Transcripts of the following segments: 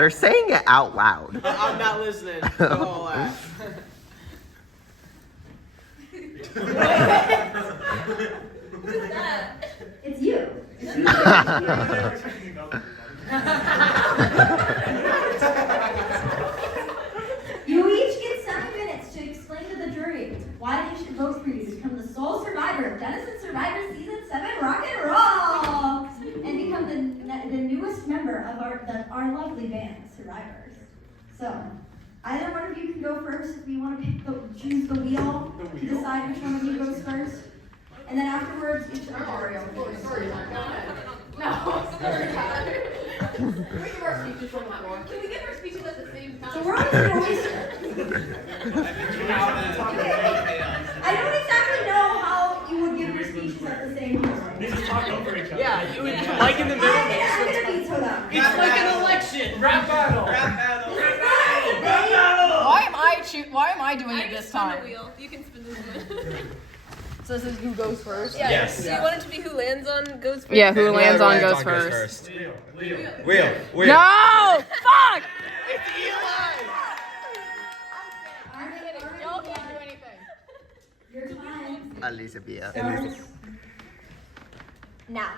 They're saying it out loud. I'm not listening. Go on. Who's that? It's you. You each get 7 minutes to explain to the jury why they should vote for you to become the sole survivor of Denison Survivor Season 7 Rock and Roll and become the newest member of our lovely band, Survivors. So, either one of you can go first if you want to choose the wheel to decide which one of you goes first. And then afterwards, each of Mario. Sorry, no. Sorry, Tyler. Can we give our speeches from the floor? Can we give our speeches at the same time? So we're on the oyster. I don't exactly know how you would give your speeches at the same time. They just talk over each other. Yeah, you would like in the middle. I'm gonna veto that. It's like an election. Rap battle. Rap battle. This is not a debate. Why am I doing it this time? Wheel. You can spin this one. So this is who goes first? Yeah. Yes. Do you want it to be who lands on goes first? Yeah, who lands on goes first. Wheel. No! Fuck! It's Eli. Y'all can't do anything. Your time Elizabeth. starts now.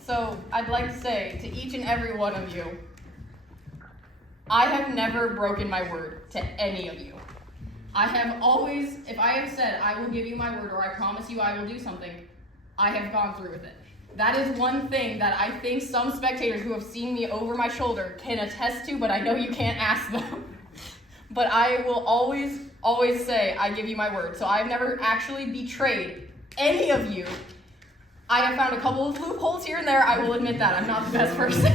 So, I'd like to say to each and every one of you, I have never broken my word to any of you. I have always, if I have said I will give you my word or I promise you I will do something, I have gone through with it. That is one thing that I think some spectators who have seen me over my shoulder can attest to, but I know you can't ask them. But I will always say I give you my word. So I've never actually betrayed any of you. I have found a couple of loopholes here and there. I will admit that. I'm not the best person.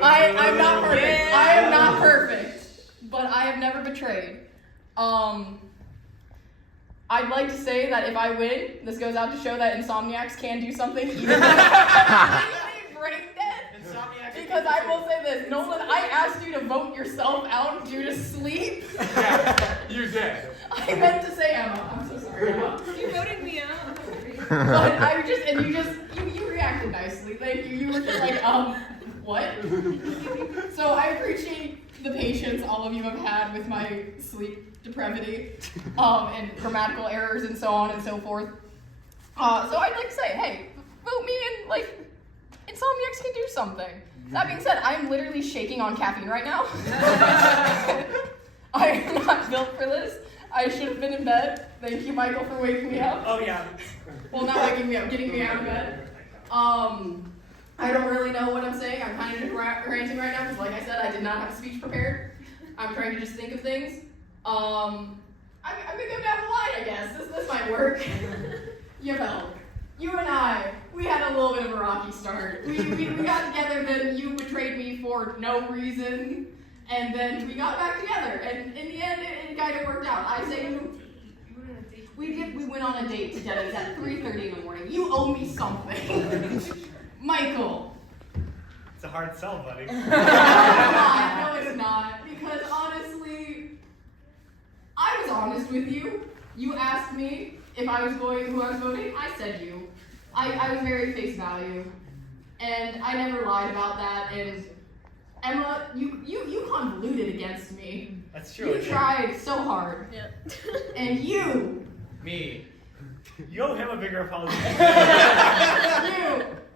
I'm not perfect. I am not perfect. But I have never betrayed. I'd like to say that if I win, this goes out to show that insomniacs can do something even when they're brain dead. Because I will say this, Nolan, I asked you to vote yourself out due to sleep. Yeah, you did. I meant to say Emma. I'm so sorry, Emma. You voted me out. But you reacted nicely. Thank you. You were just like, what? So I appreciate the patience all of you have had with my sleep depravity, and grammatical errors and so on and so forth. So I'd like to say, hey, vote me and insomniacs can do something. That being said, I am literally shaking on caffeine right now. I am not built for this. I should have been in bed. Thank you, Michael, for waking me up. Oh, yeah. Well, not waking me up, getting me out of bed. I don't really know what I'm saying. I'm kind of just ranting right now because, like I said, I did not have a speech prepared. I'm trying to just think of things. I'm gonna go down the line, I guess. This might work. Yavel, you and I, we had a little bit of a rocky start. We got together, then you betrayed me for no reason, and then we got back together, and in the end, it kind of worked out. I say we went on a date to Denny's at 3:30 in the morning. You owe me something. Michael. It's a hard sell, buddy. No, it's not. Because honestly, I was honest with you. You asked me if I was who I was voting. I said you. I was very face value. And I never lied about that. And Emma, you convoluted against me. That's true. You tried so hard. Yeah. And you. Me. You owe him a bigger apology.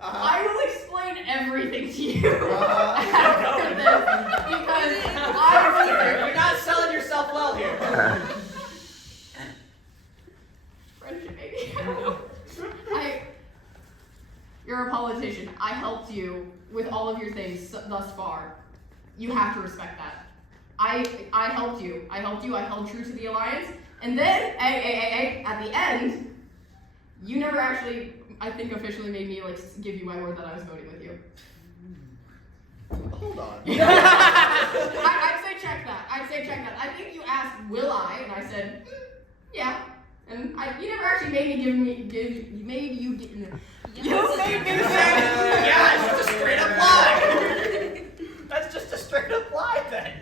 I will explain everything to you after this because You're not selling yourself well here. friendship, maybe. You're a politician. I helped you with all of your things thus far. You have to respect that. I helped you. I held true to the alliance, and then at the end, you never actually, I think, officially made me give you my word that I was voting with you. Hold on. I'd say check that. I think you asked, will I? And I said, yeah. And you never actually made me You made me say, Yeah, it's just a straight up lie. That's just a straight up lie then.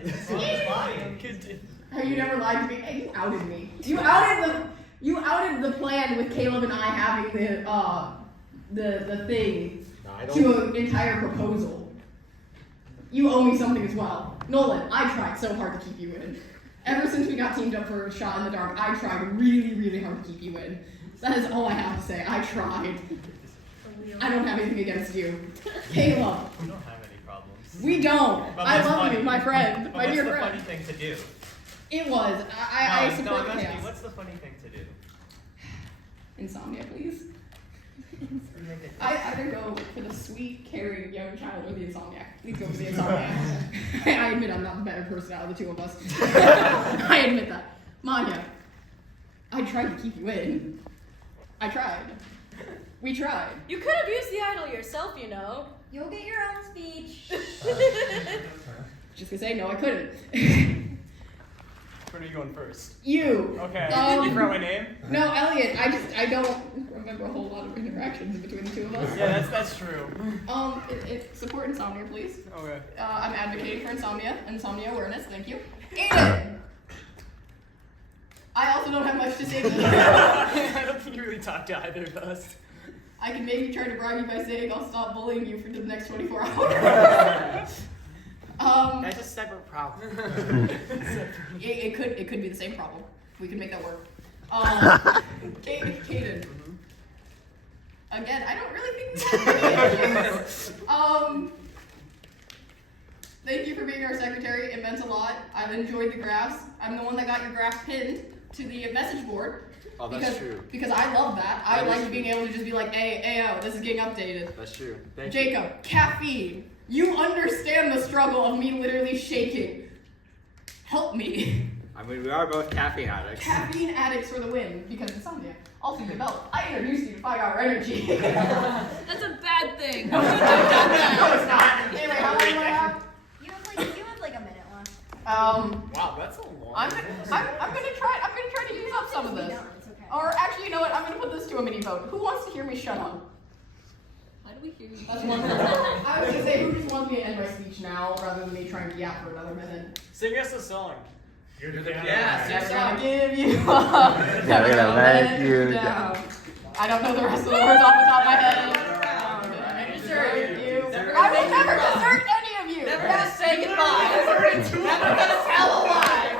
You never lied to me. Hey, you outed me. You outed the plan with Caleb and I having the thing to an entire proposal. you owe me something as well. Nolan, I tried so hard to keep you in. Ever since we got teamed up for a shot in the dark, I tried really, really hard to keep you in. That is all I have to say. I tried. I don't have anything against you. Caleb. We don't have any problems. We don't. But I what's love funny? you, my friend. But My what's dear the friend. funny thing to do? It was. I No, support I'm asking, chaos. what's the funny thing to do? Insomnia, please. I either go for the sweet, caring young child or the insomniac. Please go for the insomniac. I admit I'm not the better person out of the two of us. I admit that. Manya, I tried to keep you in. I tried. We tried. You could have used the idol yourself, you know. You'll get your own speech. Just gonna say, no, I couldn't. Where are you going first? You. Okay. Um, You forgot my name? No, Elliot, I don't remember a whole lot of interactions between the two of us. Yeah, that's true. Support insomnia, please. Okay. I'm advocating for insomnia awareness, thank you. Aiden! I also don't have much to say to you. I don't think you really talked to either of us. I can maybe try to bribe you by saying I'll stop bullying you for the next 24 hours. That's a separate problem. It could be the same problem. We can make that work. Caden. Again, I don't really think we have any issues. Thank you for being our secretary. It meant a lot. I've enjoyed the graphs. I'm the one that got your graphs pinned to the message board. Oh, that's true. Because I love that. I That is like being able to just be like, hey, this is getting updated. That's true. Thank Jacob, caffeine. You understand the struggle of me literally shaking. Help me. you. I mean, we are both caffeine addicts. Caffeine addicts for the win because insomnia. Also developed. I introduced you to 5-hour energy. That's a bad thing. No, it's not. Anyway, how long do I have? You have like a minute left. Wow, that's a long I'm gonna try to use up some of this. No, it's okay. Or actually, you know what? I'm gonna put this to a mini vote. Who wants to hear me shut up? How do we hear you? That's one. I was gonna say, who just wants me to end my speech now rather than me trying to yap for another minute? Sing us a song. You're the piano Yeah, man. Yes, I'll give you up. Yeah, we're gonna let you down. I don't know the rest of the words off the top of my head. I desert you. I will never desert any of you. Never gonna say goodbye. Never gonna tell a lie.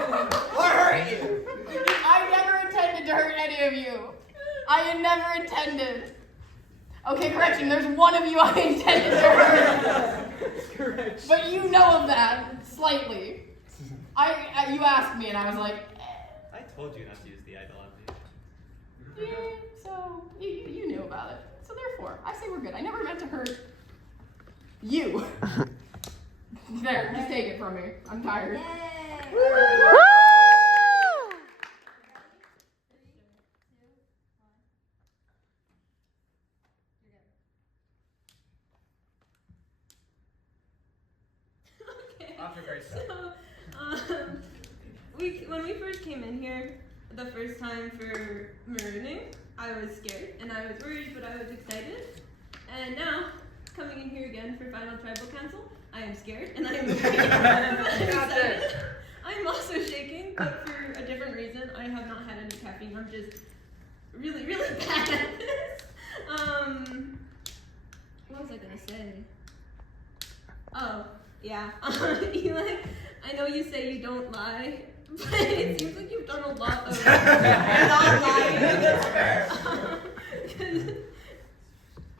Or hurt you. I never intended to hurt any of you. I never intended. Okay, correction, there's one of you I intended to hurt. Correct. But you know of that, slightly. You asked me and I was like, I told you not to use the idol on me. yeah, so you knew about it. So therefore, I say we're good. I never meant to hurt you. There, just take it from me. I'm tired. Yay! Okay. Off your great start. So, when we first came in here, the first time for marooning, I was scared and I was worried, but I was excited. And now, coming in here again for Final Tribal Council, I am scared and I am worried, but I'm excited. I'm also shaking, but for a different reason. I have not had any caffeine. I'm just really, really bad at this. What was I gonna say? Oh, yeah. Eli, I know you say you don't lie, but it seems like you've done a lot of not lying. Because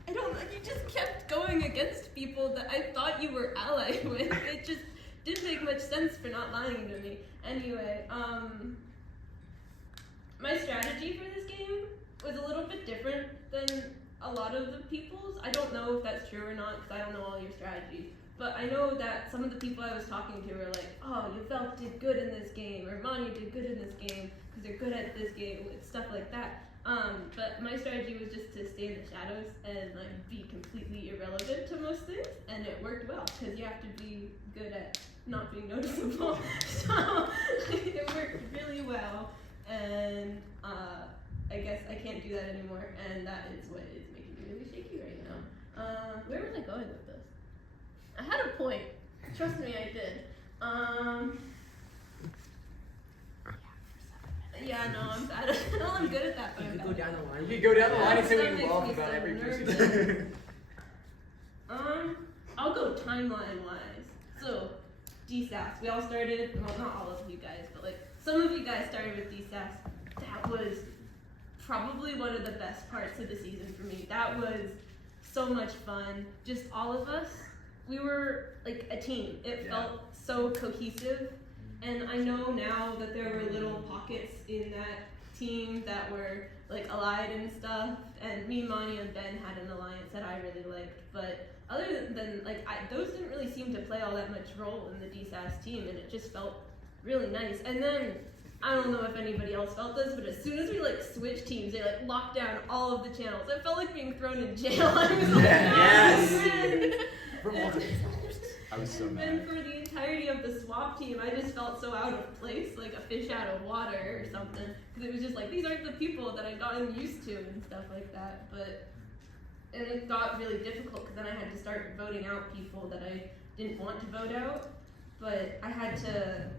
I don't know, you just kept going against people that I thought you were allied with. It just didn't make much sense for not lying to me. Anyway, my strategy for this game was a little bit different than a lot of the people's. I don't know if that's true or not because I don't know all your strategies. But I know that some of the people I was talking to were like, oh, Yvel did good in this game, or Mani did good in this game because they're good at this game, and stuff like that. But my strategy was just to stay in the shadows and like be completely irrelevant to most things, and it worked well because you have to be good at not being noticeable. So it worked really well, and I guess I can't do that anymore, and that is what is making me really shaky right now. Where was I going with this? I had a point. Trust me, I did. Yeah, no, I'm bad at no, I'm good at that, but I'm bad. Go down the line. You go down the line and say what you love That about makes me every so person. I'll go timeline-wise. So, DSAS. We all started, well, not all of you guys, but like some of you guys started with DSAS. That was probably one of the best parts of the season for me. That was so much fun. Just all of us, we were like a team. It felt so cohesive. And I know now that there were little pockets in that team that were like allied and stuff. And me, Manya, and Ben had an alliance that I really liked. But other than like, those didn't really seem to play all that much role in the DSAS team, and it just felt really nice. And then I don't know if anybody else felt this, but as soon as we like switched teams, they like locked down all of the channels. It felt like being thrown in jail. I was like, Yes. I was so and mad. for the entirety of the swap team, I just felt so out of place, like a fish out of water or something. Because it was just like, these aren't the people that I'd gotten used to and stuff like that. And it got really difficult because then I had to start voting out people that I didn't want to vote out. But I had to,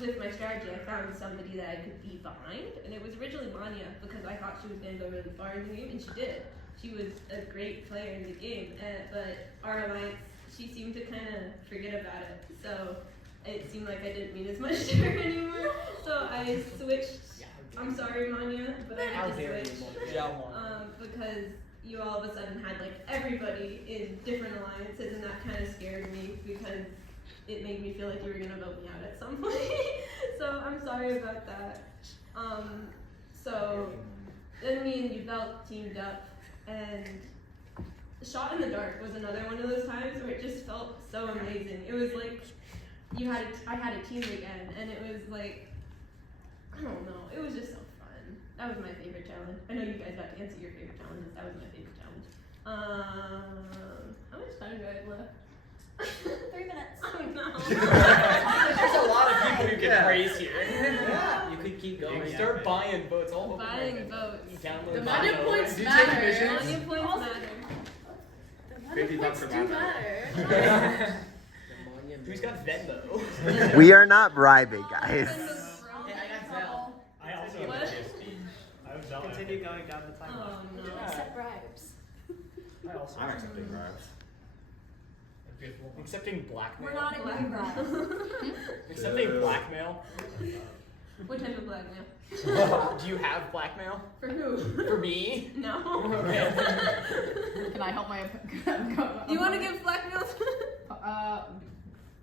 with my strategy, I found somebody that I could be behind. And it was originally Manya because I thought she was going to go really far in the game, and she did. She was a great player in the game, but our alliance, she seemed to kind of forget about it. So it seemed like I didn't mean as much to her anymore. So I switched. I'm sorry, Manya, but I had to switch. Because you all of a sudden had like everybody in different alliances, and that kind of scared me because it made me feel like you were gonna vote me out at some point. So I'm sorry about that. So then me and Yubelt teamed up, and Shot in the Dark was another one of those times where it just felt so amazing. It was like I had a team again, and it was like, I don't know, it was just so fun. That was my favorite challenge. I know you guys got to answer your favorite challenges. That was my favorite challenge. How much time do I have left? 3 minutes. Oh no. There's a lot of people you can praise here. Yeah, you could keep going. Start buying votes all over. Buying votes. Download The it. Manya points Did you take matter. commissions? Money points matter. $50 for do matter. matter. Who's got Venmo? We are not bribing, guys. Hey, I got Zell. I also have What? a GSP. I was Zell. Continue going down the Oh timeline. no. Accept bribes. I also I'm accepting bribes. Beautiful. Accepting blackmail. We're not ignoring bribes. Accepting blackmail. What type of blackmail? Do you have blackmail? For who? For me? No. Okay. Can I help my? Do you want to give blackmail?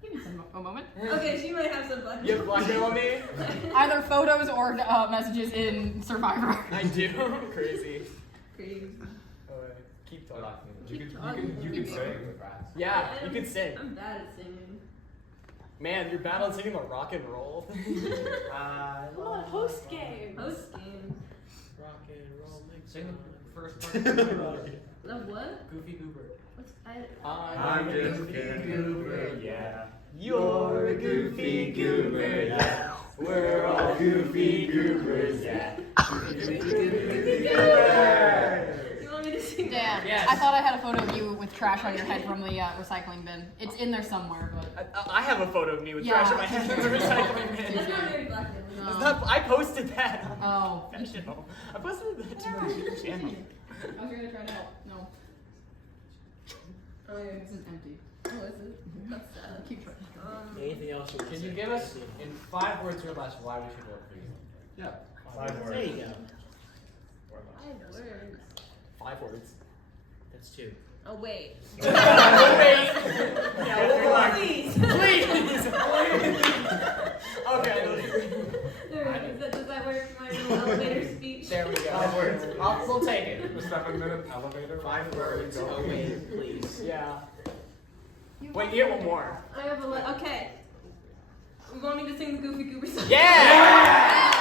Give me a moment. Okay, she might have some blackmail. You have blackmail on me? Either photos or messages in Survivor. I do. Crazy. Crazy. Keep talking. You can sing. Yeah, you can sing. I'm bad at singing. Man, you're bad on singing the rock and roll. Come on, host game. Host game. Rock and roll. Sing the first part. The what? Goofy Goober. What's I'm just a goober, yeah. You're a goofy goober, yeah. We're all goofy goobers, yeah. You want me to sing? Dan, Yes. I thought I had a photo of you with trash on your head from the recycling bin. It's in there somewhere, but I have a photo of me with Yeah. trash in my head in the recycling bin. That's not very blackmail. no. It's not, I posted that on Oh, professional. I posted that to my YouTube channel. I was gonna try to help. No, Oh, yeah. this is empty. Oh, is it? That's sad. Keep trying. Anything else you would Can say? you give us, in 5 words or less, why we should vote for you? Yeah. 5 words. There you go. 5 words. 5 words. That's 2. Oh, wait. Please. Please. Okay. Does that work for my little elevator speech? There we go. 5 words. We'll take it. The 7-minute elevator. 5 words. Oh, wait, please. Yeah. Wait, you get one more. I have a lot. Okay. You want me to sing the Goofy Goober song? Yeah!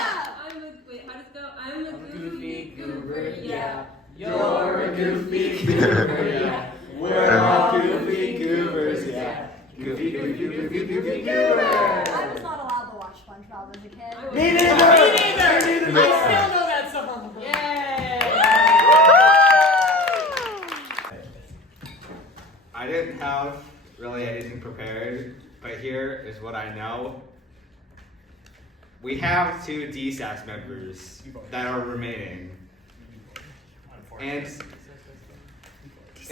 Wait, how does it go? I'm a Goofy goober, yeah. You're a goofy goober, yeah. We're all goofy goobers, yeah. Goofy, goofy, goofy, goofy goober. I was not allowed to watch SpongeBob as a kid. Me neither! I still know that song! Yay! I didn't have really anything prepared, but here is what I know. We have 2 DSAS members that are remaining. And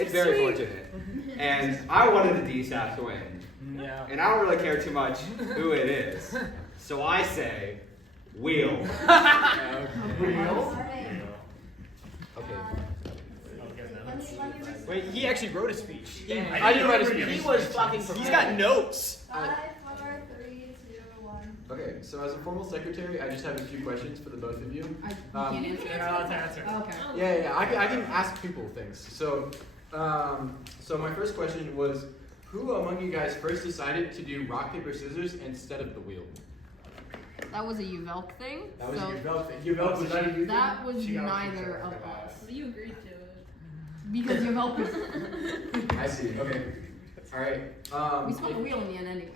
It's very fortunate. And I wanted the DSAP to win. Yeah. And I don't really care too much who it is. So I say, wheel. Wheel? Okay. Wait, he actually wrote a speech. I didn't write a speech. He was fucking. He's got notes. 5, 4, 3, 2, 1. Okay, so as a formal secretary, I just have a few questions for the both of you. You Um, didn't You're not allowed to answer. Okay. Yeah, I can ask people things. So my first question was, who among you guys first decided to do rock, paper, scissors instead of the wheel? That was a Uvelk thing. That was so Uvelk was not a you. that was She got neither it. of us. Well, you agreed to it. Because Uvelk was. I see. Okay. All right. We spun the wheel in the end, anyways.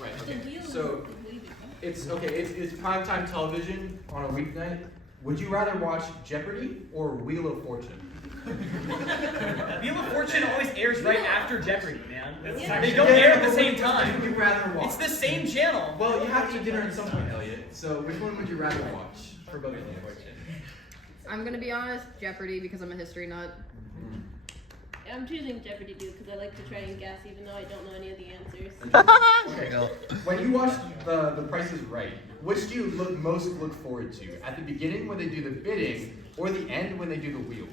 Right. The Okay. wheel So is the wheel. it's okay. It's primetime television on a weeknight. Would you rather watch Jeopardy or Wheel of Fortune? Wheel of Fortune always airs right after Jeopardy, man. Yeah. They don't air at the same Which time. would you rather watch? It's the same channel. Well, you have to eat dinner at some point, Elliot. So which one would you rather watch for both of you? I'm gonna be honest, Jeopardy, because I'm a history nut. I'm choosing Jeopardy too because I like to try and guess even though I don't know any of the answers. Okay. When you watch the Price is Right, which do you most look forward to? At the beginning when they do the bidding, or the end when they do the wheel?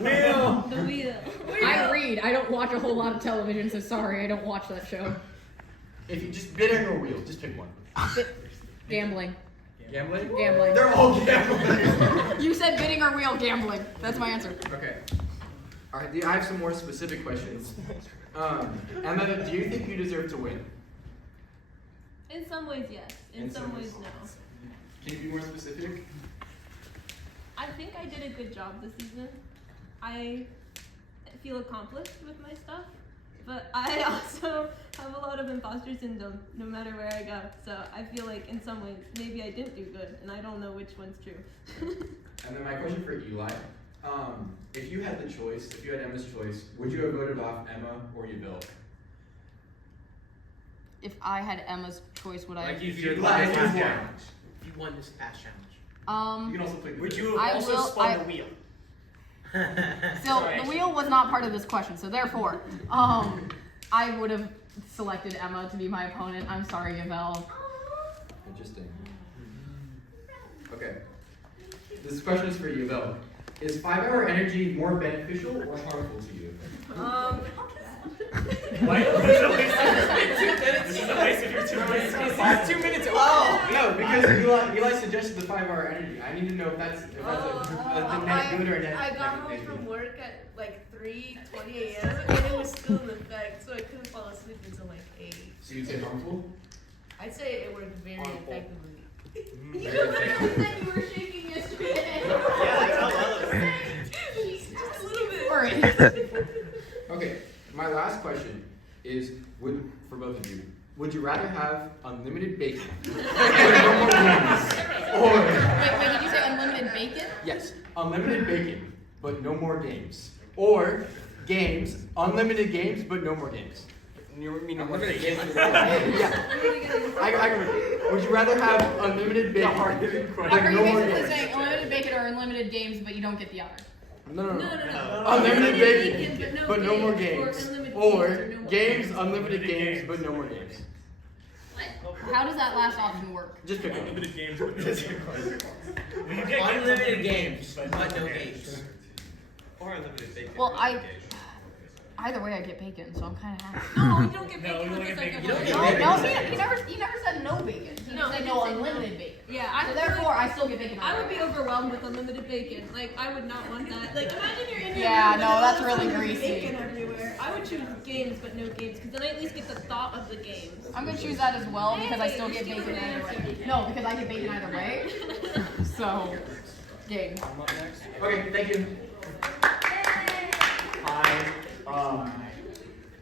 Wheel. The wheel. I read. I don't watch a whole lot of television, so sorry, I don't watch that show. If you just bidding or wheel, just pick one. Gambling. Gambling? Gambling. They're all gambling. You said bidding or wheel, gambling. That's my answer. Okay. All right. I have some more specific questions. Emma, do you think you deserve to win? In some ways, yes. In some ways, no. Can you be more specific? I think I did a good job this season. I feel accomplished with my stuff, but I also have a lot of imposter syndrome no matter where I go. So I feel like in some ways maybe I didn't do good, and I don't know which one's true. And then my question for Eli. If you had the choice, if you had Emma's choice, would you have voted off Emma or Uvilk? If I had Emma's choice, would I? Like if you you won won this this past challenge. If you won this past challenge. You can also play the Would video. you have I also will- spun I- the wheel? So the wheel was not part of this question, so therefore, I would have selected Emma to be my opponent. I'm sorry, Yvel. Interesting. Okay. This question is for Uvilk. Is 5-hour energy more beneficial or harmful to you? Why? This is a waste of your 2 minutes. This is 2 minutes. Oh! No, because Eli suggested the 5-hour energy. I need to know if that's a net good or a net I got home negative. from work at like 3:20 a.m. and it was still in effect, so I couldn't fall asleep until like 8. So you'd say harmful? I'd say it worked very effectively. You literally said you were shaking yesterday. Yeah, tell Ella. Just a little bit. Alright. Okay, my last question is, for both of you, would you rather have unlimited bacon or no more games? Or, Wait, did you say unlimited bacon? yes, unlimited bacon, but no more games. Or games, unlimited games, but no more games. You mean Unlimited games. Yeah. Yeah. I would you rather have unlimited bacon? Are but you no more basically games? saying unlimited bacon or unlimited games, but you don't get the other? No. No. Unlimited bacon, but no more games. games. Or Or unlimited games, or no more games, unlimited games, but no more games. How does that last option work? Just pick one. Unlimited games. Unlimited games, but no games. Or unlimited bacon. Well, either way I get bacon, so I'm kind of happy. No, you don't get No, bacon you with don't the get bacon. second You don't one. get No, bacon. he never said no bacon. He No, said he no said no. unlimited bacon. Yeah, So I feel therefore, like I still get bacon. I either would be way. overwhelmed with unlimited bacon. Like, I would not want that. Like, imagine you're in your Yeah, room no, and that's all of a really sudden there's greasy. bacon everywhere. I would choose games, but no games, because then I at least get the thought of the games. I'm gonna choose that as well because I still Hey, get you're bacon stealing either my way. answer. No, because I get bacon either way. So, game. Okay, thank you. Hi.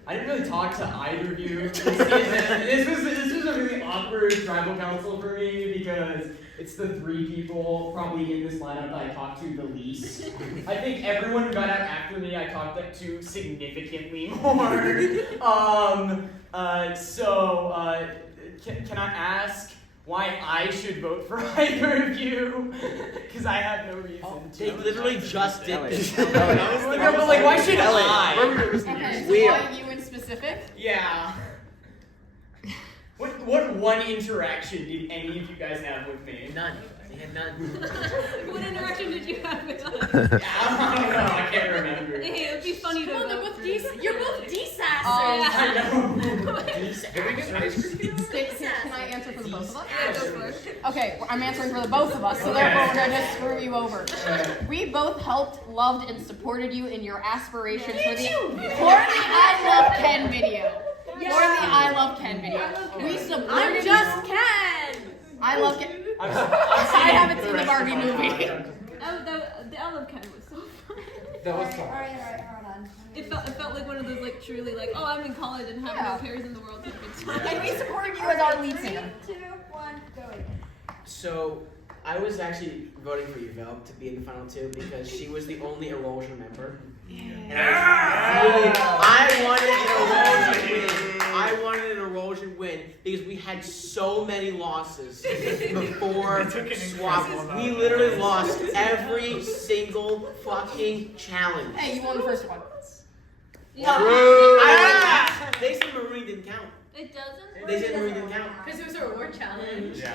I didn't really talk to either of you. This was a really awkward tribal council for me because it's the 3 people probably in this lineup that I talked to the least. I think everyone who got out after me I talked to significantly more. Can I ask why I should vote for either of you, because I have no reason to. They literally just did this. No, but like, why should I? Okay, so why you in specific? Yeah. What one interaction did any of you guys have with me? None. They had none. What interaction did you have with us? I don't know. I can't remember. Hey, it would be funny to Well, they're vote both for you. you're both DSASers. I know. Can I answer for the both of us? Yeah, go for it. Okay, well, I'm answering for the both of us, so therefore we're gonna just screw you over. We both helped, loved, and supported you in your aspirations for the I Love Ken video. For the I Love Ken video. We supported I'm just Ken. I love Ken. I haven't seen the Barbie movie. The I Love Ken was so fun. That was fun. Alright, hold on. It felt like one of those like truly like, oh, I'm in college and have no cares in the world type of time. And we supported you as our lead singer. 3, 2, 1, go again. So, I was actually voting for you, Val, to be in the final two because she was the only erosion member. And I wanted an erosion win. I wanted an erosion win because we had so many losses before swap. We literally lost every single fucking challenge. Hey, you won the first one. They said Marine didn't count. It doesn't? They said Marine didn't count. Because it was a reward challenge. Yeah.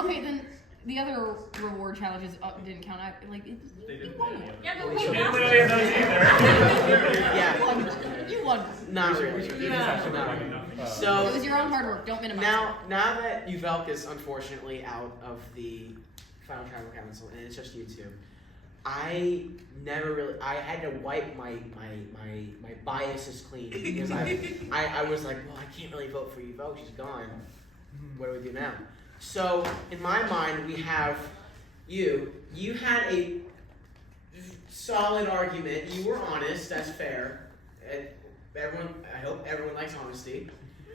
Okay, then the other reward challenges didn't count. You won. Yeah, but we Didn't lost. literally have those either. Yeah, You won. not really. It So was your own hard work. Don't minimize now that Uvelk is unfortunately out of the final tribal council and it's just you two, I had to wipe my biases clean because I was like, well, I can't really vote for Uvelk. She's gone. What do we do now? So in my mind, we have you. You had a solid argument. You were honest. That's fair. And I hope everyone likes honesty.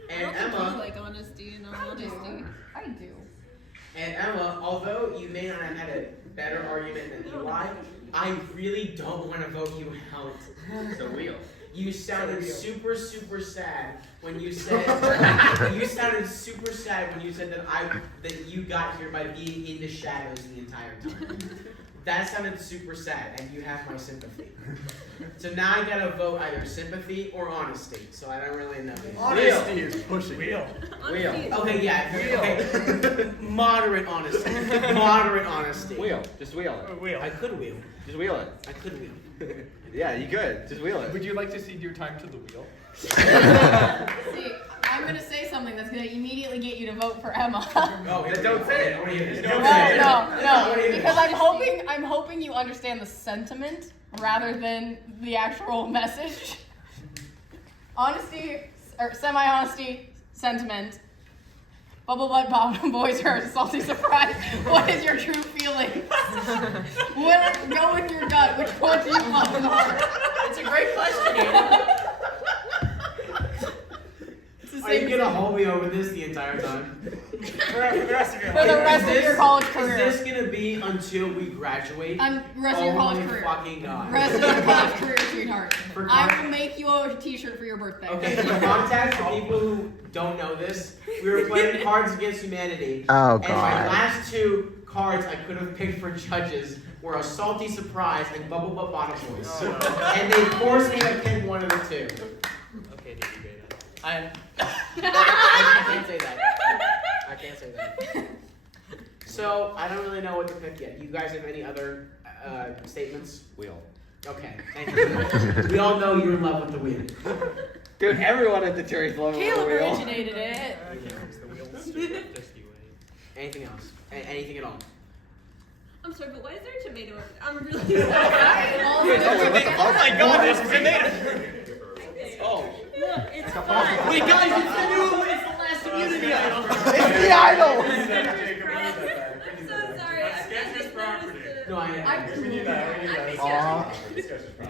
And I don't think Emma. you like honesty and I do. honesty. I do. And Emma, although you may not have had a better argument than Eli, I really don't want to vote you out. So real. You sounded super sad when you said you sounded super sad when you said that you got here by being in the shadows the entire time. That sounded super sad, and you have my sympathy. So now I gotta vote either sympathy or honesty. So I don't really know. Honesty is pushing. Wheel. Okay, yeah. Okay. Moderate honesty. Moderate honesty. Wheel. Just wheel it. Wheel. I could wheel. Just wheel it. I could wheel. Yeah, you could. Just wheel it. Would you like to cede your time to the wheel? See, I'm gonna say something that's gonna immediately get you to vote for Emma. Oh, then don't say it. What do you No, because I'm hoping you understand the sentiment rather than the actual message. Honesty, or semi-honesty, sentiment. Bubble butt bottom boys are a salty surprise. What is your true feeling? Go with your gut. Which one do you love more? It's a great question. Are you gonna hold me over this the entire time? For the rest of your For the life. rest of your college career. Is this gonna be until we graduate? Rest of your college my career. fucking god. Rest of your college career, sweetheart. For I will make you a t-shirt for your birthday. Okay, for context, for people who don't know this, we were playing Cards Against Humanity. Oh, And my God. last two cards I could have picked for judges were a salty surprise and bubble butt bottom boys. And they forced me to pick one of the two. Okay, did you get it? I can't say that. I can't say that. So I don't really know what to pick yet. You guys have any other statements? Wheel. Okay, thank you. We all know you're in love with the wheel. Dude, everyone at the jury's love the Caleb wheel. originated it. Anything else? Anything at all? I'm sorry, but why is there a tomato over there? I'm really sorry. Oh my god, this is amazing. Oh. Look, it's fine. Wait, guys, it's the last immunity idol. It's the idol! I'm so sorry. I just noticed it. No, We need that. Aw.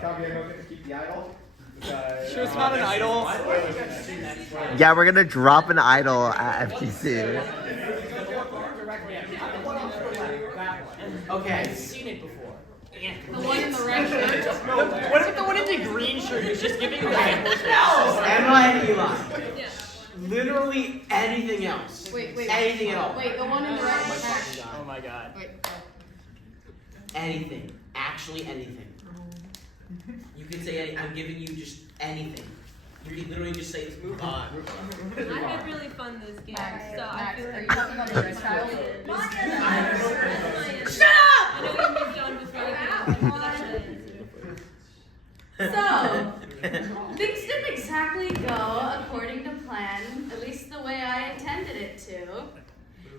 Copy, I'm okay to keep the idol. Sure, it's not an idol. Yeah, we're gonna drop an idol at FTC. Okay. I've seen it before. The one in the red shirt. What if the one in the green shirt is just giving you a Emma and Eli. Yeah. literally anything else. Wait. Anything at all. Wait, the one in the right. Oh my god. Wait. Anything. Actually anything. You can say any, I'm giving you just anything. You can literally just say, let's move on. I had really fun this game, Max, so I Max, feel are like you talking about the red child? Shut up! I know we moved on before I So, things didn't exactly go according to plan, at least the way I intended it to.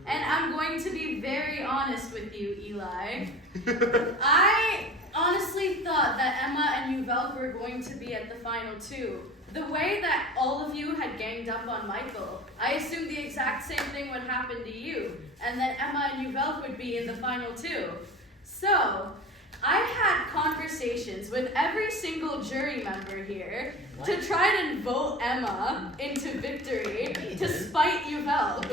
And I'm going to be very honest with you, Eli. I honestly thought that Emma and Uvelk were going to be at the final two. The way that all of you had ganged up on Michael, I assumed the exact same thing would happen to you, and that Emma and Uvelk would be in the final two. So, I had conversations with every single jury member here to try and vote Emma into victory to spite Uvelk.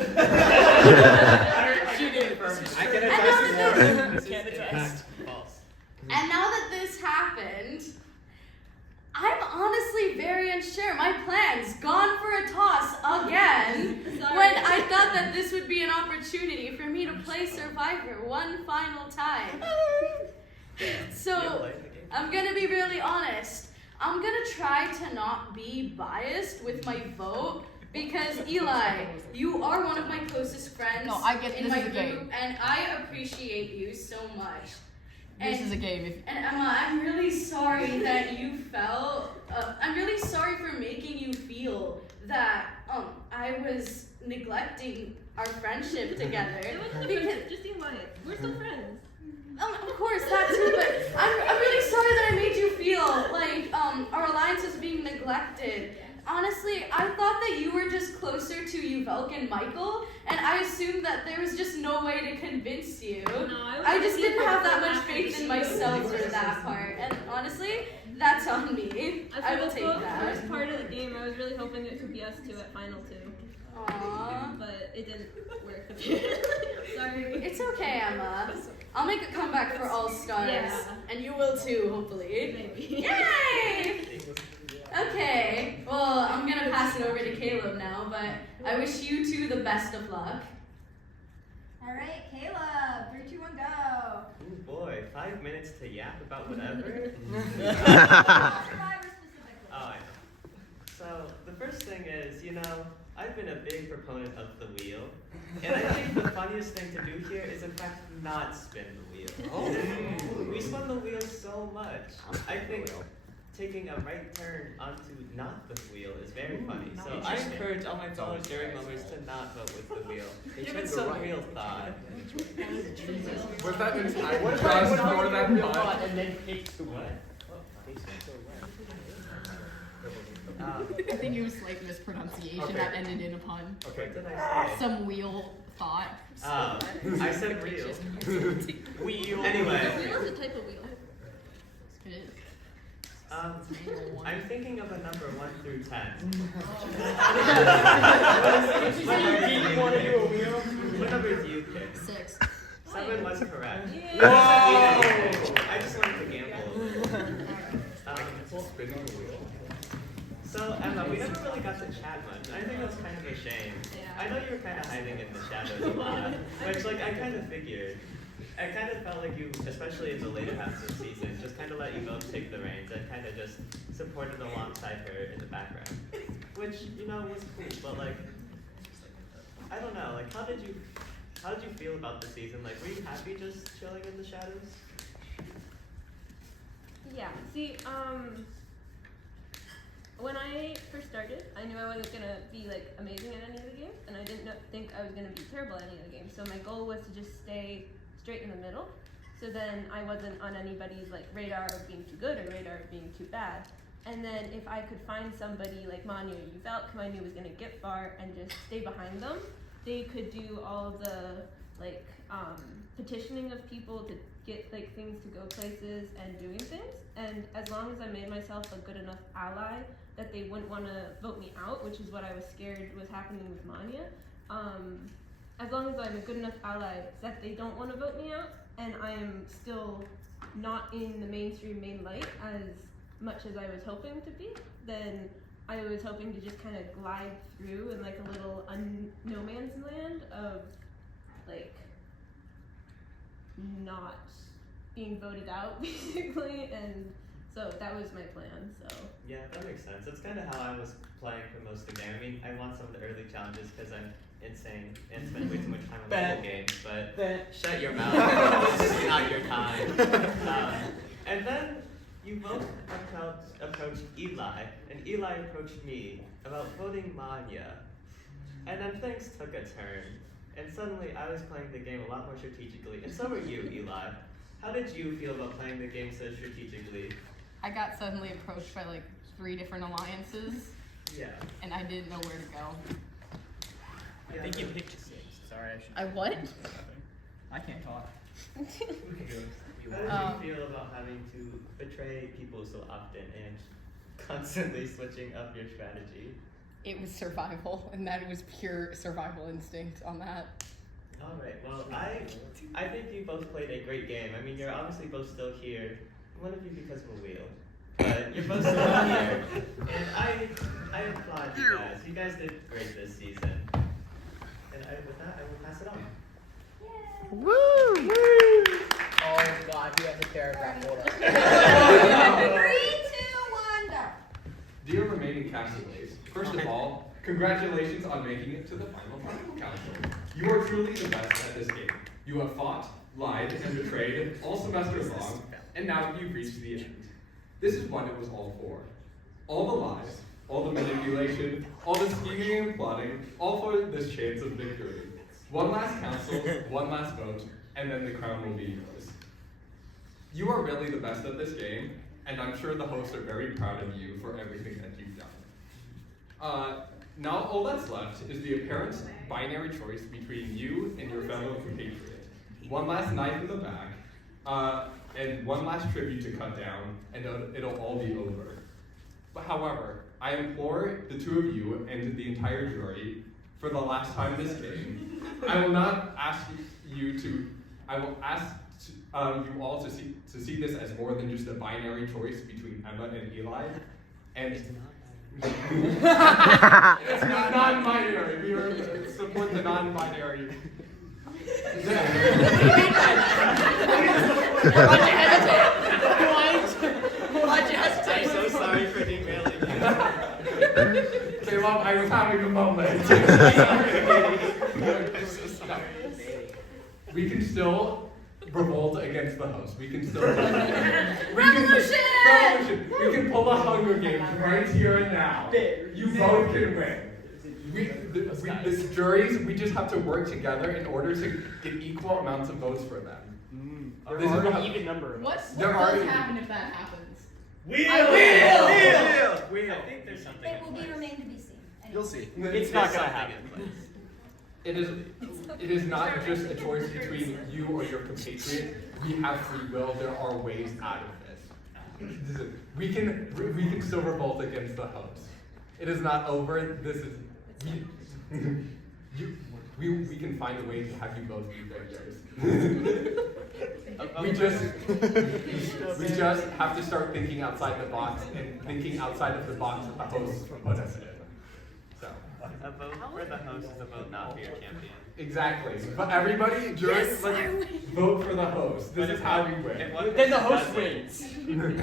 I can attest to Can't attest. And now that this happened, I'm honestly very unsure. My plan's gone for a toss again when I thought that this would be an opportunity for me to play Survivor one final time. So, I'm gonna be really honest. I'm gonna try to not be biased with my vote because Eli, you are one of my closest friends No, I get in this my is a game. group, and I appreciate you so much. This is a game. And Emma, I'm really sorry that you felt. I'm really sorry for making you feel that I was neglecting our friendship together. It wasn't a friendship, just the alliance. We're still friends. Of course, that too, but I'm really sorry that I made you feel like our alliance was being neglected. Honestly, I thought that you were just closer to Uvelk and Michael, and I assumed that there was just no way to convince you. No, I just didn't have that much faith in myself for that part, and honestly, that's on me. I will take The that. first part of the game, I was really hoping it could be us two at final two, Aww. but it didn't work. Sorry. It's okay, Emma. I'll make a comeback for All Stars, Yeah. and you will too, hopefully. Maybe. Yay! Okay, well, I'm gonna pass it over to Caleb now, but I wish you two the best of luck. All right, Caleb, 3, 2, 1, go. Ooh boy, 5 minutes to yap about whatever. Survivor specifically. Oh, I know. So, the first thing is, I've been a big proponent of the wheel. And I think the funniest thing to do here is, in fact, not spin the wheel. We spun the wheel so much. I think taking a right turn onto not the wheel is very funny. So I encourage all my fellow jury members to not vote with the wheel. Give it some real thought. Was that an time? What if Just I for would that real part? thought and then picked the What? I think it was like mispronunciation Okay. that ended in a pun. Okay. What did I say? Some wheel thought. I said real. wheel. Anyway. The wheel is a type of wheel. It is. I'm thinking of a number 1 through 10. You want to do a wheel? What number do you pick? 6. 7 was correct. Yay. I just wanted to gamble. Spinning the wheel. So, Emma, we never really got to chat much. I think that's kind of a shame. Yeah. I know you were kind of hiding in the shadows a lot, which, I kind of figured. I kind of felt like you, especially in the later half of the season, just kind of let you both take the reins and kind of just supported alongside her in the background. Which, was cool, but, I don't know, how did you feel about the season? Were you happy just chilling in the shadows? Yeah, see, when I first started, I knew I wasn't gonna be amazing at any of the games, and I didn't think I was gonna be terrible at any of the games. So my goal was to just stay straight in the middle. So then I wasn't on anybody's radar of being too good or radar of being too bad. And then if I could find somebody like Manu or Uvelk who I knew was gonna get far and just stay behind them, they could do all the petitioning of people to get things to go places and doing things. And as long as I made myself a good enough ally that they wouldn't want to vote me out, which is what I was scared was happening with Manya. As long as I'm a good enough ally that they don't want to vote me out, and I am still not in the mainstream main light as much as I was hoping to be, then I was hoping to just kind of glide through in like a little no man's land of like not being voted out basically, and so that was my plan. So Yeah, that makes sense. That's kind of how I was playing for most of the game. I mean, I want some of the early challenges because I'm insane and spend way too much time on mobile games, but shut your mouth. This is not your time. And then you both approached Eli, and Eli approached me about voting Manya. And then things took a turn, and suddenly I was playing the game a lot more strategically, and so were you, Eli. How did you feel about playing the game so strategically? I got suddenly approached by like 3 different alliances, Yeah. and I didn't know where to go. I think you picked 6. Sorry, I should. I what? I can't talk. How did you feel about having to betray people so often and constantly switching up your strategy? It was survival, and that was pure survival instinct on that. Alright, well, I think you both played a great game. I mean, you're obviously both still here. One of you because of a wheel. But you're both still here. And I applaud you guys. You guys did great this season. And with that, I will pass it on. Woo! Woo! Oh God, you have to paragraph order. 3, 2, 1, go. Dear remaining castaways, first of all, congratulations on making it to the final tribal council. You are truly the best at this game. You have fought, lied, and betrayed all semester long, and now you've reached the end. This is what it was all for. All the lies, all the manipulation, all the scheming and plotting, all for this chance of victory. One last council, one last vote, and then the crown will be yours. You are really the best at this game, and I'm sure the hosts are very proud of you for everything that you've done. Now all that's left is the apparent binary choice between you and your fellow compatriot. One last knife in the back, and one last tribute to cut down, and it'll all be over. But however, I implore the two of you and the entire jury, for the last time this game, I will not ask you to, I will ask you all to see this as more than just a binary choice between Emma and Eli. And it's not non-binary. We support the non-binary. Why'd you hesitate? I'm so sorry for derailing you. Say, Mom, I was having a moment. We can still revolt against the host. We can still revolution! We can pull the Hunger Games right here and now. You both can win. This juries, we just have to work together in order to get equal amounts of votes for them. There's an even number of What us. does happen if that happens? Wheel! I think there's something. It will be remain to be seen. Anyway. You'll see. It's not gonna happen. It is not just a choice between you or your compatriot. We have free will. There are ways out of this. We can still revolt against the host. It is not over. This is we can find a way to have you both be victors. we just have to start thinking outside the box and thinking outside of the box that the hosts put us in. So. A vote for the host is a vote not for your champion. Exactly. But everybody, let's vote for the host. This is how we win. Then the host wins. We can't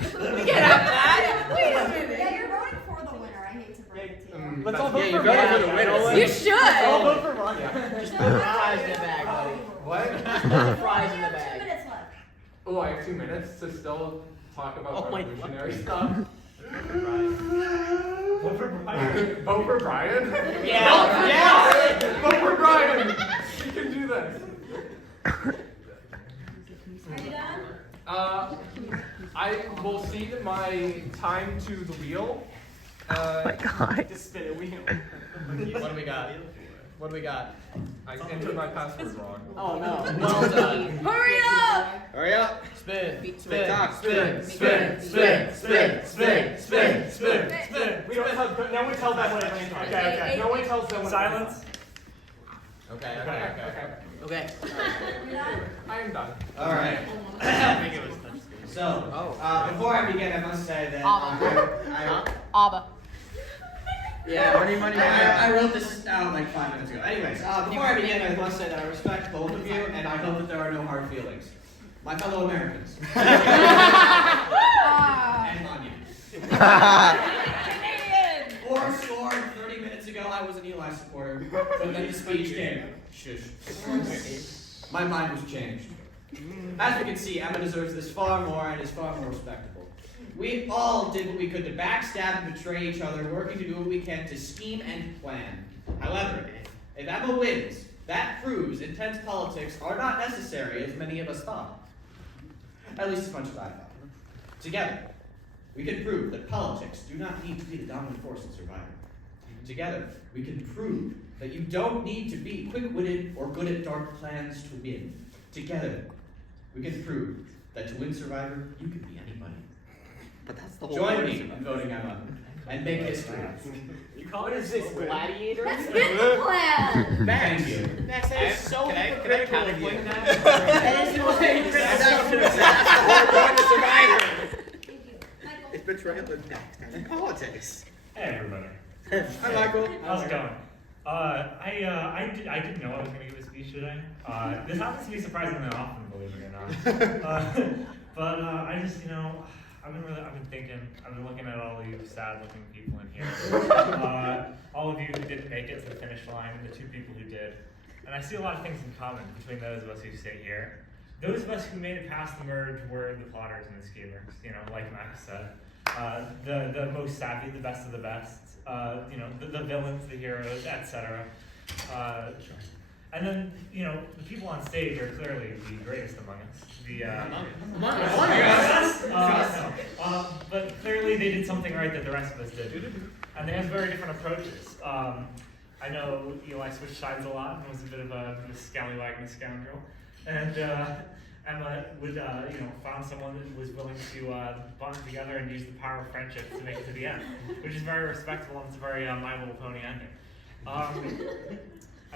have that. Wait a minute. Yeah, you're voting for the winner. I hate to break it to you. Let's all vote for voted for the Ron. winner. You should. Let's all vote for Ron. Just put the fries in the bag, buddy. What? Just put the fries in You the have 2 bag. minutes left. Oh, I have 2 minutes to still talk about Oh my revolutionary God. stuff. Vote for Brian. Vote for Brian? Yeah. Yeah. Vote for Brian! You can do this. Are you done? I will cede my time to the wheel. Oh my God. Just spin a wheel. What do we got? What do we got? I entered my password wrong. Oh no. Well done. Hurry up! Hurry up. Spin. Spin. Spin. Spin. Spin. Spin. Spin. Spin. Spin. We don't tell. No one tells them when it lands. Okay. No one tells them when. Silence. Okay. Okay. You done? I am done. All right. I think it was touchscreen. So, before I begin, I must say that Abba. I Abba. Yeah, Money, money, I wrote this down like 5 minutes ago. Anyways, before I begin, I must say that I respect both of you, and I hope that there are no hard feelings. My fellow Americans. And on you. Or scored 30 minutes ago, I was an Eli supporter, but then the speech came. Shush. My mind was changed. As we can see, Emma deserves this far more and is far more respectable. We all did what we could to backstab and betray each other, working to do what we can to scheme and plan. However, if Emma wins, that proves intense politics are not necessary as many of us thought. At least as much as I thought. Together, we can prove that politics do not need to be the dominant force in Survivor. Together, we can prove that you don't need to be quick-witted or good at dark plans to win. Together, we can prove that to win Survivor, you can be anybody. But that's the whole Join point. me in voting Emma and make history. What is this, Gladiator? That's business plan. Thank you. Max, that is so Can I hypocritical. counterpoint that? That is so hypocritical. It's betrayal and backstabbing politics. Hey everybody. Hi, Michael. How's it going? I didn't know I was going to give a speech today. This happens to be surprisingly often, believe it or not. But I just, I've been thinking, I've been looking at all of you sad-looking people in here. All of you who didn't make it to the finish line, and the 2 people who did. And I see a lot of things in common between those of us who sit here. Those of us who made it past the merge were the plotters and the schemers, like Max said. The most savvy, the best of the best. The villains, the heroes, etc. And then, the people on stage are clearly the greatest among us. But clearly they did something right that the rest of us did. And they have very different approaches. I know Eli switched sides a lot and was a bit of a scallywag and a scoundrel. And Emma would, found someone that was willing to bond together and use the power of friendship to make it to the end, which is very respectable and it's a very My Little Pony ending. I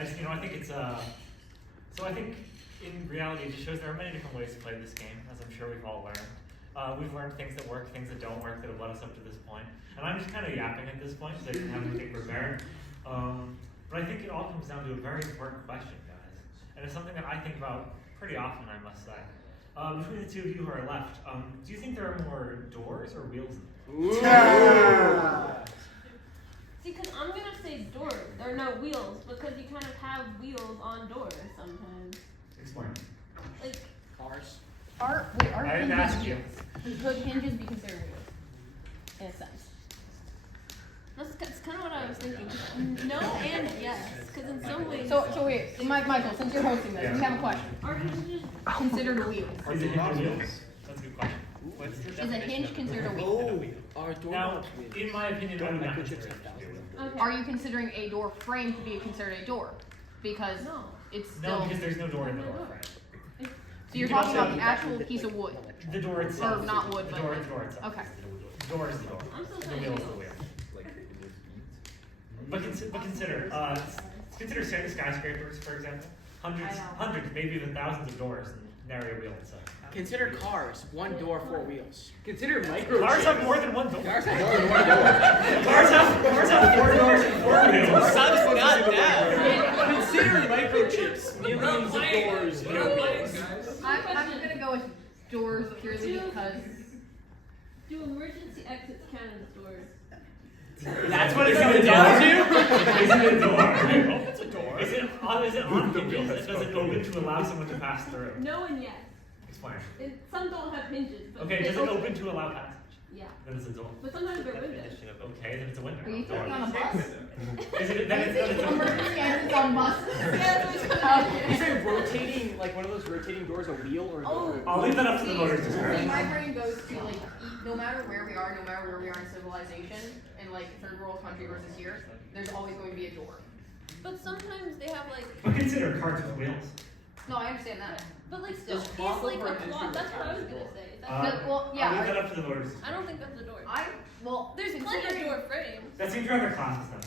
think it's so I think in reality it just shows there are many different ways to play this game, as I'm sure we've all learned. We've learned things that work, things that don't work, that have led us up to this point. And I'm just kind of yapping at this point, so I didn't have anything prepared. But I think it all comes down to a very important question, guys. And it's something that I think about pretty often, I must say. Between the 2 of you who are left, do you think there are more doors or wheels in them? See, because I'm going to say doors. There are no wheels, because you kind of have wheels on doors sometimes. Explain. Like, Cars. Are I didn't ask you. Could hinges be considered wheels? In a sense. that's kind of what I was thinking. No and yes, because in some ways. So wait, Michael, since you're hosting this, we have a question. Are hinges Considered wheels? Is it hinge wheels? That's a good question. Is a hinge considered a wheel? Now, in my opinion, I would not consider it. Okay. Are you considering a door frame to be considered a door? Because No. it's still. No, because there's no door in the door frame. So you're talking about the actual piece of wood. The door itself. Or not wood, the but. door itself. Okay. The door is the door. I'm still The saying wheel is the wheels. wheel. But consider skyscrapers, for example. Hundreds, maybe even thousands of doors and nary a wheel inside. Consider cars. 1 door, 4 wheels. Consider microchips. Cars have more than 1 door. Cars have more than 1 door. Cars have 4 doors and 4 wheels. Sun's not down. Consider microchips. Millions of doors. No wheels. I'm gonna go with doors purely because. Do emergency exits count as doors? That's what it's going to do. Is it a door? It's a door. Is it on hinges? Does it open to allow someone to pass through? No and yes. Explain. Some don't have hinges, but Okay, they does it open to allow passage? Yeah. Then it's a door. But sometimes they're windows. Okay, then it's a window. Are you Door. talking on a bus? Is it? Then it's a door. Emergency exits on buses? Is it rotating, like one of those rotating doors, a wheel or a door? I'll leave that up to the voters to See, decide. my brain goes to no matter where we are, no matter where we are in civilization, in third world country versus here, there's always going to be a door. But sometimes they have But consider cars with wheels. No, I understand that. but Still. it's like a cloth. That's what I was gonna say. I'll leave that up to the voters. I don't think that's a door. There's Plenty of door frames. That seems rather classist, then.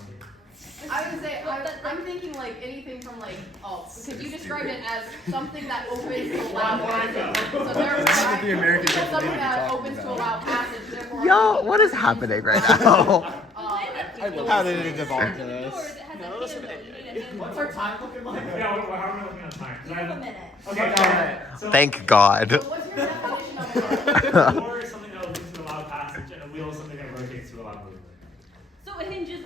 I would say I'm thinking anything from because you described it as something that opens to allow passage. So therefore, the American something people that talking opens to about. allow passage. Therefore, Yo, what is happening right now? How did it evolve to Doors, this? it has a handle. You need a handle. What's our time looking like? Yeah, how am I looking on time? 'Cause I Give have- a minute. Okay, so Thank God. So what's your definition of a a door is something that opens to allow passage, and a wheel is something that rotates to allow movement. So it hinges.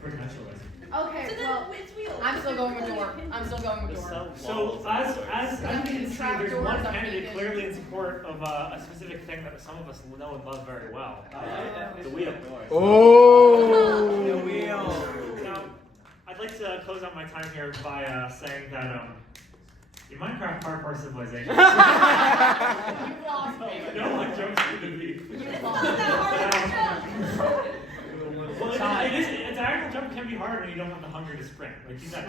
For dimensionalism. Okay, So then well, it's wheels. I'm still going with door. I'm still going with door. So as you can see, Trap there's doors one are candidate needed. clearly in support of a specific thing that some of us know and love very well. The wheel. Oh. The wheel. Now, I'd like to close out my time here by saying that in Minecraft Parkour Civilization, You've lost me. no one jumps to the beat. You've lost me. Well, it's diagonal jump can be hard when you don't have the hunger to sprint. Like you said.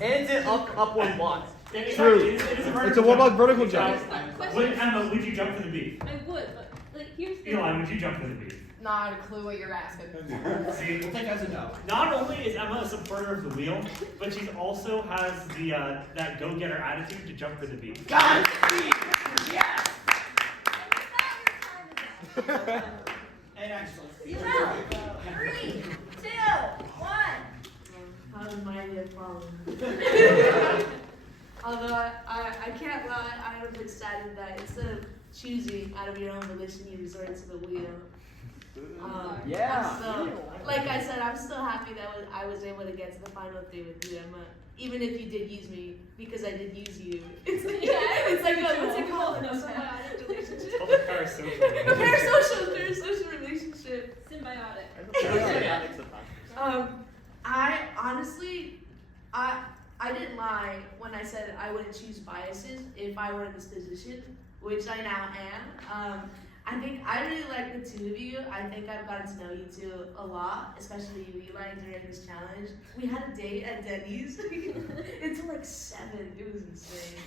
And it's upward block. True. It is a It's a one-block vertical jump. Emma, would you jump for the beef? I would, but like here's the. Eli, would you jump for the beef? Not a clue what you're asking. See, We'll take as a no. not only is Emma a supporter of the wheel, but she also has the that go-getter attitude to jump for the beef. God, yes! And excellent. You will. 3, 2, 1. How does mine get fallen? Although I can't lie, I was excited that instead of choosing out of your own volition, you resorted to the wheel. Yeah. So, like I said, I'm still happy that I was able to get to the final 3 with you, Emma. Even if you did use me, because I did use you. It's like a, what's it called? A symbiotic relationship. It's called a parasocial. Parasocial relationship. Symbiotic. I honestly, I didn't lie when I said I wouldn't choose biases if I were in this position, which I now am. I think I really like the two of you. I think I've gotten to know you two a lot, especially you, Eli, during this challenge. We had a date at Denny's until like 7. It was insane.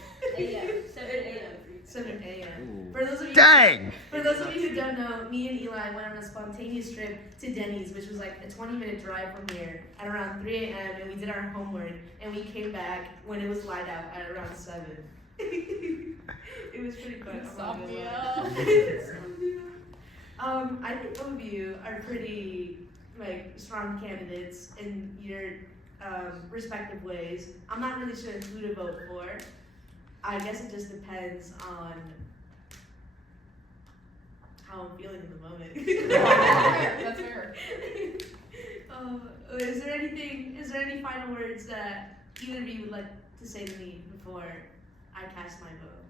7 a.m. 7 a.m. For those of you, Dang. For those of you who don't know, me and Eli went on a spontaneous trip to Denny's, which was like a 20-minute drive from here, at around 3 a.m. And we did our homework, and we came back when it was light out at around 7. It was pretty fun. I think both of you are pretty like strong candidates in your respective ways. I'm not really sure who to vote for. I guess it just depends on how I'm feeling in the moment. That's fair. Is there any final words that either of you would like to say to me before I cast my vote?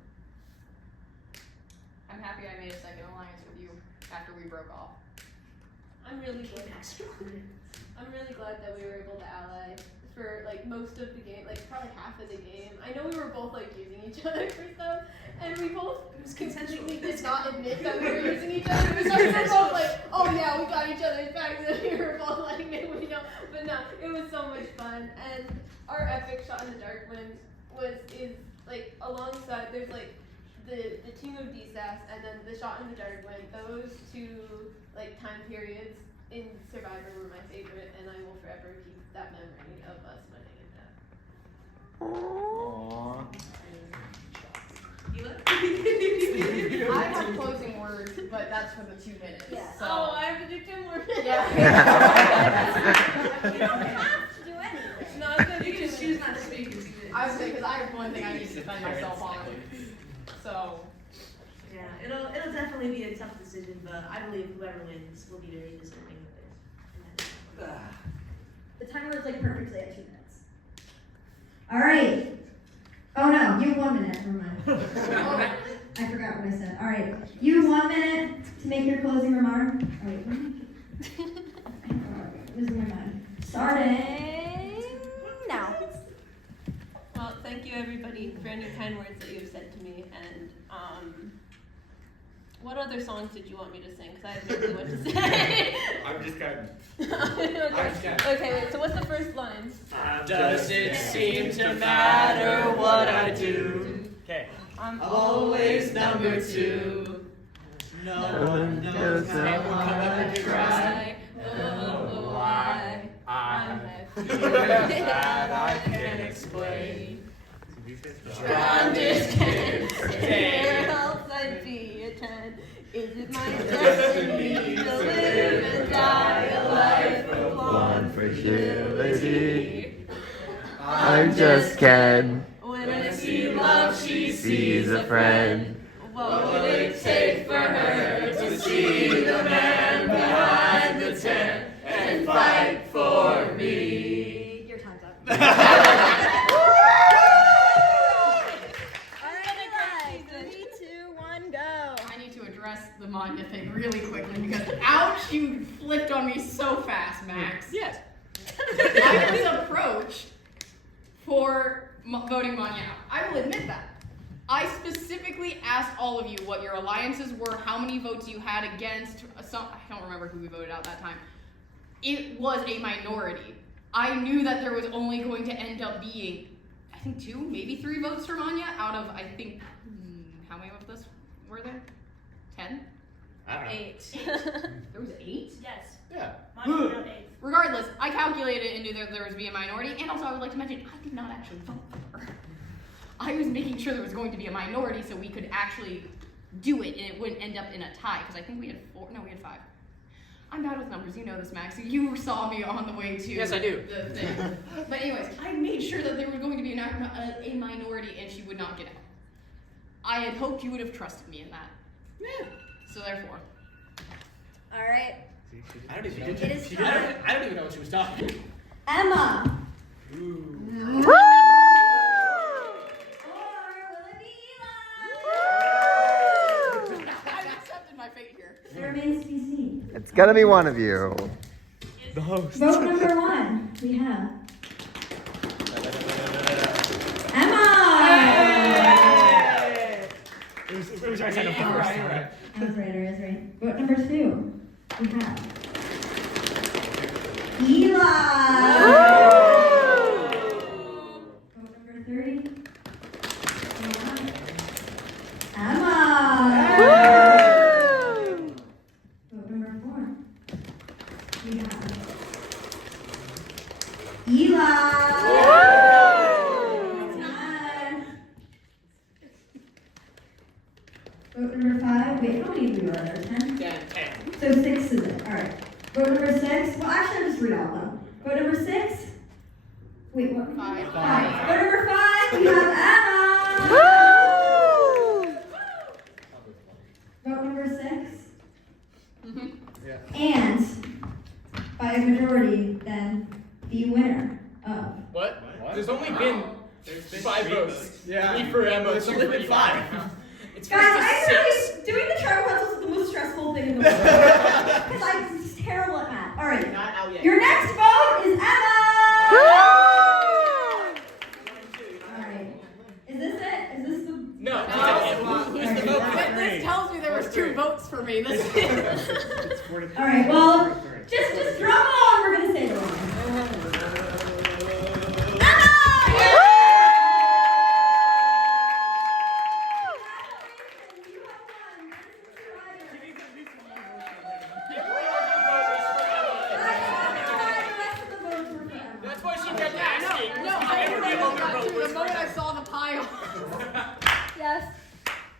I'm happy I made a second alliance with you after we broke off. I'm really glad that we were able to ally for like most of the game, like probably half of the game. I know we were both like using each other for stuff, and we both consistently did not admit that we were using each other. We were both like, oh yeah, we got each other's backs, and we were both like, maybe we don't. But no, it was so much fun, and our epic shot in the dark one is like alongside. There's like the team of DSAS and then the shot in the dark one. Those two like time periods in Survivor were my favorite, and I will forever keep that memory of us winning in that. I have closing words, but that's for the 2 minutes. Yeah. So. Oh, I have to do 2 more minutes. Yeah. You don't have to do anything. No, I'm gonna You do can just choose not to speak. I would say because I have one thing I need to defend myself on. So. Yeah, it'll definitely be a tough decision, but I believe whoever wins will be very deserving of it. The timer was like perfectly at 2 minutes. All right. Oh no, you have 1 minute. Never mind. I forgot what I said. All right. You have 1 minute to make your closing remark. All right. Losing my mind. Starting now. Well, thank you everybody for any kind words that you have said to me, and what other songs did you want me to sing? Because I have no clue what to say. I'm just kidding. Okay, wait, so what's the first line? Does it seem to matter what I do? Okay. I'm Always number 2. No one knows how I try. Oh, why I have that I can explain. Jaundice can't stay. Else I'd be a 10. Is it my destiny to live and heart just can. When I see love, she Sees a friend. What would it take for her to see the man behind the tent and fight for me? Your time's up. Alright, 3, 2, 1, go. I need to address the Manya thing really quickly because ouch, you flipped on me so fast, Max. Yes. I was approached for voting Manya out. I will admit that. I specifically asked all of you what your alliances were, how many votes you had against some. I don't remember who we voted out that time. It was a minority. I knew that there was only going to end up being, I think 2, maybe 3 votes for Manya out of, I think, how many of us were there? 10? I don't know. 8. There was 8? Yes. Yeah. Mine got 8. Regardless, I calculated and knew that there was be a minority, and also I would like to mention, I did not actually vote for her. I was making sure there was going to be a minority so we could actually do it and it wouldn't end up in a tie, because I think we had 4, no, we had 5. I'm bad with numbers, you know this, Max. You saw me on the way to Yes, I do. the thing. But anyways, I made sure that there was going to be a minority and she would not get out. I had hoped you would have trusted me in that. Yeah. So therefore. All right. I don't even know. It is I time. don't even know what she was talking. Emma. Ooh. Or will it be Eli? I've accepted my fate here. It remains to be seen. It's gonna be one of you. The host. Vote number 1. We have Emma. It was our second first. Right. I was right. I was right. Vote number 2. We have Eli. Vote number 3. We have Emma. Vote number 4. We have Eli. Vote number 5. Wait, how many do we were there? 10? 10. So 6 is it. Alright. Vote number 6. Well, actually, I'll just read all of them. Vote number 6. Wait, what? 5. Vote number 5. We have Emma. Vote number 6. And by a majority, then the winner of. What? There's only been 5 votes. Yeah. 3 for Emma, There's 2 only for been Eli. 5. It's Guys, first I to really 6. doing the tribal council is the most stressful thing in the world. Because I'm just terrible at math. Alright. Not out yet. Your next vote is Emma! Alright. Is this it? Is this the. No, Who's the vote? This tells me there was 2 votes for me. This Alright, well, just drum on, we're gonna say the one. That's why she kept asking. No, I remember that too. The moment I saw the pile. Yes.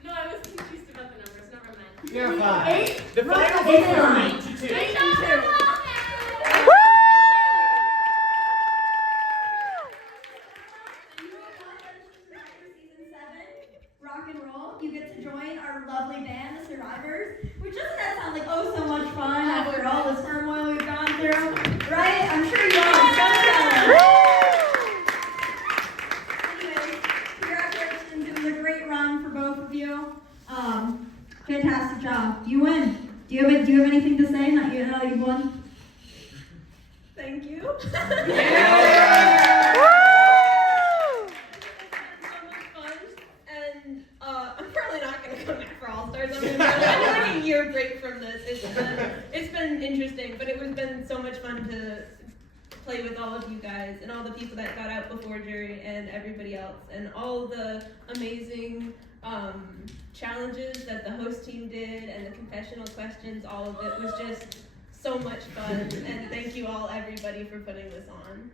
No, I was confused about the numbers. Never mind. You're 5. 8? The final It's vote for fine. 8 to 2. 8 and 2. Rock and roll. You get to join our lovely band, the Survivors. Which doesn't that sound like oh so much fun after all the turmoil we've gone through? Right? I'm sure you are so jealous. Anyway, congratulations. It was a great run for both of you. Fantastic job. You win. Do you have anything to say now you've won? Thank you. I'm probably not going to come back for All Stars. I'm like a year break from this. It's been interesting, but it was been so much fun to play with all of you guys and all the people that got out before jury and everybody else and all the amazing challenges that the host team did and the confessional questions. All of it was just so much fun, and thank you all, everybody, for putting this on.